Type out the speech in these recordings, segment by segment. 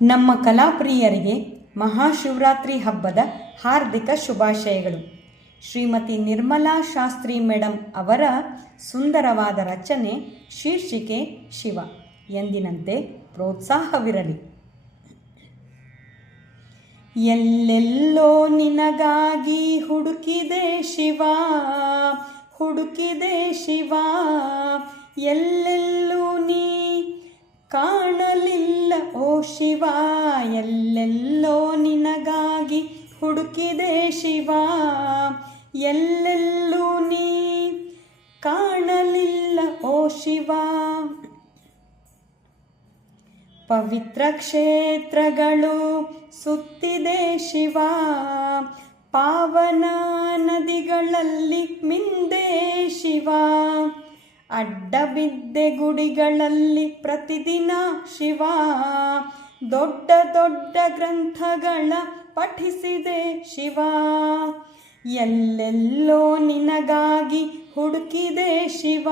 ನಮ್ಮ ಕಲಾಪ್ರಿಯರಿಗೆ ಮಹಾಶಿವರಾತ್ರಿ ಹಬ್ಬದ ಹಾರ್ದಿಕ ಶುಭಾಶಯಗಳು. ಶ್ರೀಮತಿ ನಿರ್ಮಲಾ ಶಾಸ್ತ್ರಿ ಮೇಡಮ್ ಅವರ ಸುಂದರವಾದ ರಚನೆ ಶೀರ್ಷಿಕೆ ಶಿವ. ಎಂದಿನಂತೆ ಪ್ರೋತ್ಸಾಹವಿರಲಿ. ಎಲ್ಲೆಲ್ಲೋ ನಿನಗಾಗಿ ಹುಡುಕಿದೆ ಶಿವ, ಹುಡುಕಿದೆ ಶಿವ, ಎಲ್ಲೆಲ್ಲೂ ನೀ ಕಾಣಲಿಲ್ಲ ಓ ಶಿವ, ಎಲ್ಲೆಲ್ಲೋ ನಿನಗಾಗಿ ಹುಡುಕಿದೆ ಶಿವ, ಎಲ್ಲೆಲ್ಲೂ ನೀ ಕಾಣಲಿಲ್ಲ ಓ ಶಿವ. ಪವಿತ್ರ ಕ್ಷೇತ್ರಗಳು ಸುತ್ತಿದೆ ಶಿವ, ಪಾವನ ನದಿಗಳಲ್ಲಿ ಮಿಂದೆ ಶಿವ, ಅಡ್ಡ ಬಿದ್ದೆ ಗುಡಿಗಳಲ್ಲಿ ಪ್ರತಿದಿನ ಶಿವ, ದೊಡ್ಡ ದೊಡ್ಡ ಗ್ರಂಥಗಳ ಪಠಿಸಿದೆ ಶಿವ, ಎಲ್ಲೆಲ್ಲೋ ನಿನಗಾಗಿ ಹುಡುಕಿದೆ ಶಿವ,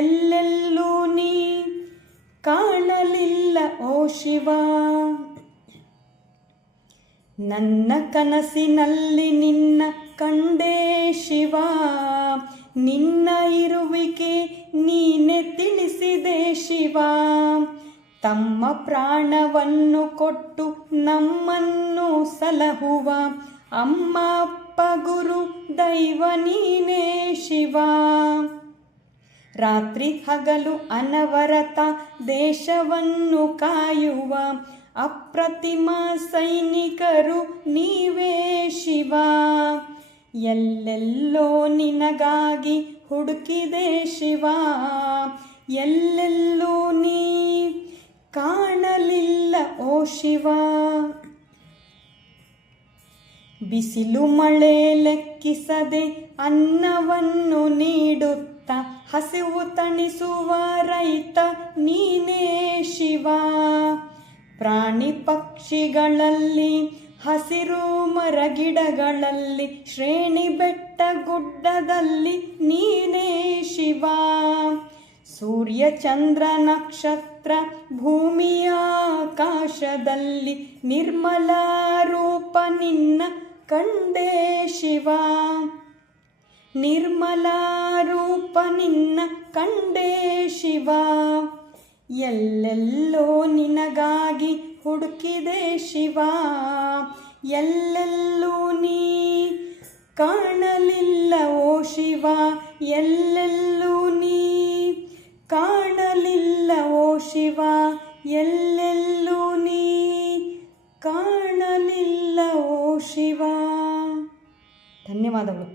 ಎಲ್ಲೆಲ್ಲೂ ನೀ ಕಾಣಲಿಲ್ಲ ಓ ಶಿವ. ನನ್ನ ಕನಸಿನಲ್ಲಿ ನಿನ್ನ ಕಂಡೆ ಶಿವ, ನಿನ್ನ ಇರುವಿಕೆ ನೀನೆ ತಿಳಿಸಿದೆ ಶಿವ, ತಮ್ಮ ಪ್ರಾಣವನ್ನು ಕೊಟ್ಟು ನಮ್ಮನ್ನು ಸಲಹುವ ಅಮ್ಮ ಅಪ್ಪ ಗುರು ದೈವ ನೀನೇ ಶಿವ. ರಾತ್ರಿ ಹಗಲು ಅನವರತ ದೇಶವನ್ನು ಕಾಯುವ ಅಪ್ರತಿಮ ಸೈನಿಕರು ನೀವೇ ಶಿವ, ಎಲ್ಲೆಲ್ಲೋ ನಿನಗಾಗಿ ಹುಡುಕಿದೆ ಶಿವ, ಎಲ್ಲೆಲ್ಲೂ ನೀ ಕಾಣಲಿಲ್ಲ ಓ ಶಿವ. ಬಿಸಿಲು ಮಳೆ ಲೆಕ್ಕಿಸದೆ ಅನ್ನವನ್ನು ನೀಡುತ್ತ ಹಸಿವು ತಣಿಸುವ ರೈತ ನೀನೇ ಶಿವ, ಪ್ರಾಣಿ ಪಕ್ಷಿಗಳಲ್ಲಿ ಹಸಿರು ಮರಗಿಡಗಳಲ್ಲಿ ಶ್ರೇಣಿ ಬೆಟ್ಟ ಗುಡ್ಡದಲ್ಲಿ ನೀನೇ ಶಿವ, ಸೂರ್ಯ ಚಂದ್ರ ನಕ್ಷತ್ರ ಭೂಮಿಯ ಆಕಾಶದಲ್ಲಿ ನಿರ್ಮಲ ರೂಪ ನಿನ್ನ ಕಂಡೆ ಶಿವ, ನಿರ್ಮಲ ರೂಪ ನಿನ್ನ ಕಂಡೆ ಶಿವ, ಎಲ್ಲೆಲ್ಲೋ ನಿನಗಾಗಿ ಹುಡುಕಿದೆ ಶಿವ, ಎಲ್ಲೆಲ್ಲೂ ನೀ ಕಾಣಲಿಲ್ಲ ಓ ಶಿವ, ಎಲ್ಲೆಲ್ಲೂ ನೀ ಕಾಣಲಿಲ್ಲ ಓ ಶಿವ, ಎಲ್ಲೆಲ್ಲೂ ನೀ ಕಾಣಲಿಲ್ಲ ಓ ಶಿವ. ಧನ್ಯವಾದಗಳು.